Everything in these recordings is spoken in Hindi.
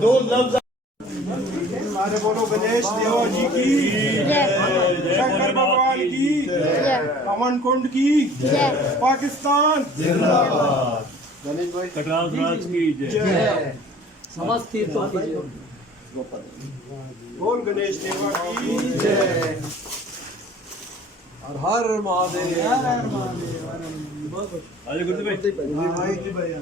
दो लफ्ज हमारे बोलो गणेश देवा जी की शंकर भगवान की पवन कुंड की पाकिस्तान जिंदाबाद। गणेश भाई कटराज राज की जय। समस्त तीर्थों की जय। बोल गणेश देवा की हर हर महादेव। आजा गुरुजी भाई।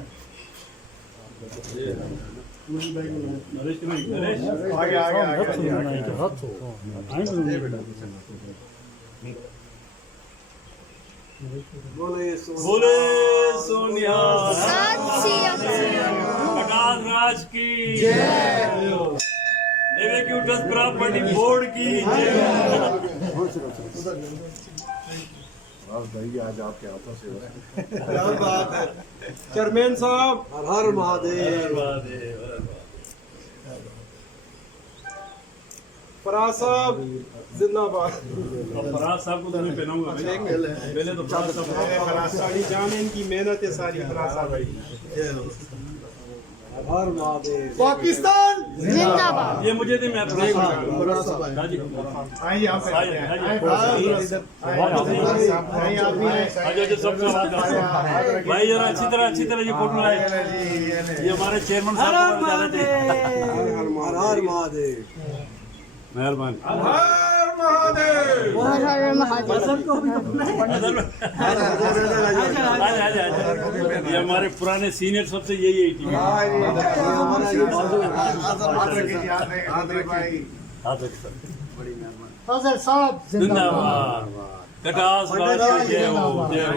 नरेश भाई नरेश आगे आगे आगे बोले बोले सोनिया कटराज राज की जय। देवे की ट्रस्ट प्रॉपर्टी बोर्ड की जय। आज आपके हाथों से चेयरमैन साहब हर हर महादेव। फराज साहब जिंदाबाद। अब फराज साहब को तो मैं पहनाऊंगा पहले तो फराज साहब सारी जान इनकी मेहनत है सारी फराज साहब भाई। हर हर महादेव। पाकिस्तान जिंदाबाद। ये मुझे दे मैं फराज साहब हाजी आइए आप आजा सबसे बात भाई जरा अच्छी तरह ये फोटो लाए। ये हमारे चेयरमैन साहब को बता देते। हर हर महादेव। मेहरबानी। हर महादेव। हर हर महादेव। ये हमारे पुराने सीनियर सबसे यही है टीम। फजल साहब जिंदाबाद। कटास राज की जय हो जय हो।